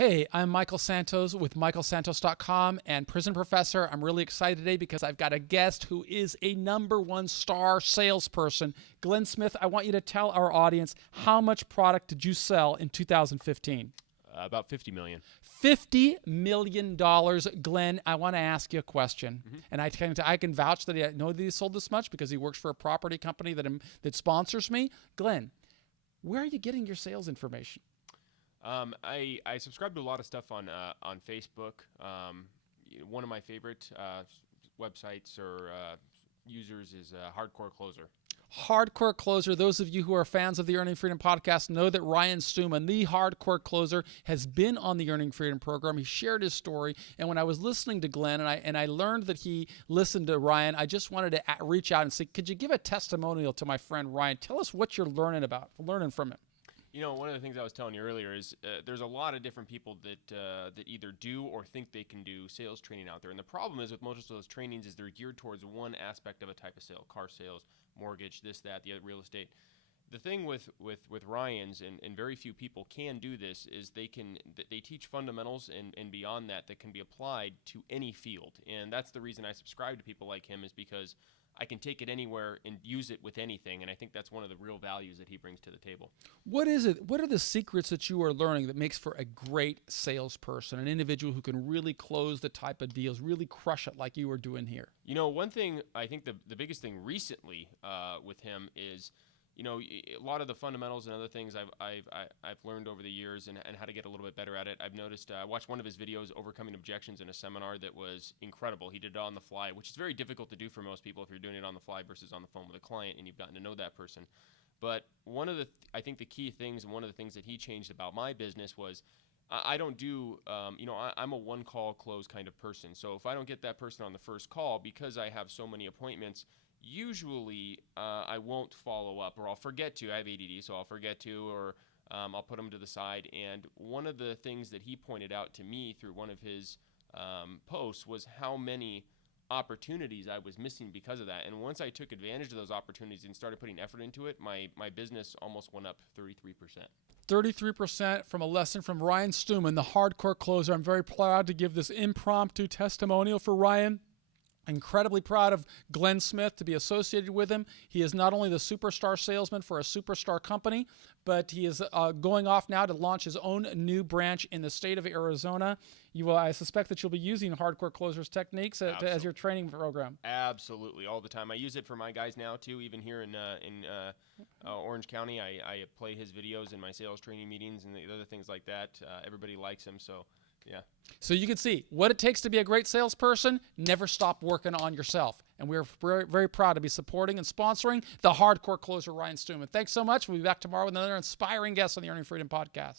Hey, I'm Michael Santos with michaelsantos.com and Prison Professor. I'm really excited today because I've got a guest who is a #1 star salesperson. Glenn Smith, I want you to tell our audience, how much product did you sell in 2015? About $50 million. $50 million. Glenn, I want to ask you a question. And I can vouch that I know that he sold this much because he works for a property company that sponsors me. Glenn, where are you getting your sales information? I subscribe to a lot of stuff on Facebook. One of my favorite websites or users is Hardcore Closer. Hardcore Closer. Those of you who are fans of the Earning Freedom podcast know that Ryan Stuman, the Hardcore Closer, has been on the Earning Freedom program. He shared his story, and when I was listening to Glenn and I learned that he listened to Ryan, I just wanted to reach out and say, could you give a testimonial to my friend Ryan? Tell us what you're learning from him. You know, one of the things I was telling you earlier is there's a lot of different people that either do or think they can do sales training out there. And the problem is with most of those trainings is they're geared towards one aspect of a type of sale: car sales, mortgage, this, that, the other, real estate. The thing with Ryan's, and very few people can do this, is they teach fundamentals and beyond that can be applied to any field. And that's the reason I subscribe to people like him, is because I can take it anywhere and use it with anything, and I think that's one of the real values that he brings to the table. What is it? What are the secrets that you are learning that makes for a great salesperson, an individual who can really close the type of deals, really crush it like you are doing here? You know, one thing, I think the biggest thing recently with him is, you know, a lot of the fundamentals and other things I've learned over the years and how to get a little bit better at it. I've noticed, I watched one of his videos, Overcoming Objections, in a seminar that was incredible. He did it on the fly, which is very difficult to do for most people if you're doing it on the fly versus on the phone with a client and you've gotten to know that person. But one of the, I think the key things, and one of the things that he changed about my business was, I don't do, you know, I'm a one-call close kind of person. So if I don't get that person on the first call, because I have so many appointments, usually I won't follow up, or I'll forget to. I have ADD, so I'll forget to, or I'll put them to the side. And one of the things that he pointed out to me through one of his posts was how many opportunities I was missing because of that. And once I took advantage of those opportunities and started putting effort into it, my business almost went up 33%. 33% from a lesson from Ryan Stuman, the Hardcore Closer. I'm very proud to give this impromptu testimonial for Ryan. Incredibly proud of Glenn Smith to be associated with him. He is not only the superstar salesman for a superstar company, but he is going off now to launch his own new branch in the state of Arizona. I suspect that you'll be using Hardcore Closers techniques as your training program. Absolutely, all the time. I use it for my guys now too. Even here in Orange County, I play his videos in my sales training meetings and the other things like that. Everybody likes him, so. Yeah. So you can see what it takes to be a great salesperson. Never stop working on yourself. And we're very, very proud to be supporting and sponsoring the Hardcore Closer, Ryan Stuman. Thanks so much. We'll be back tomorrow with another inspiring guest on the Earning Freedom podcast.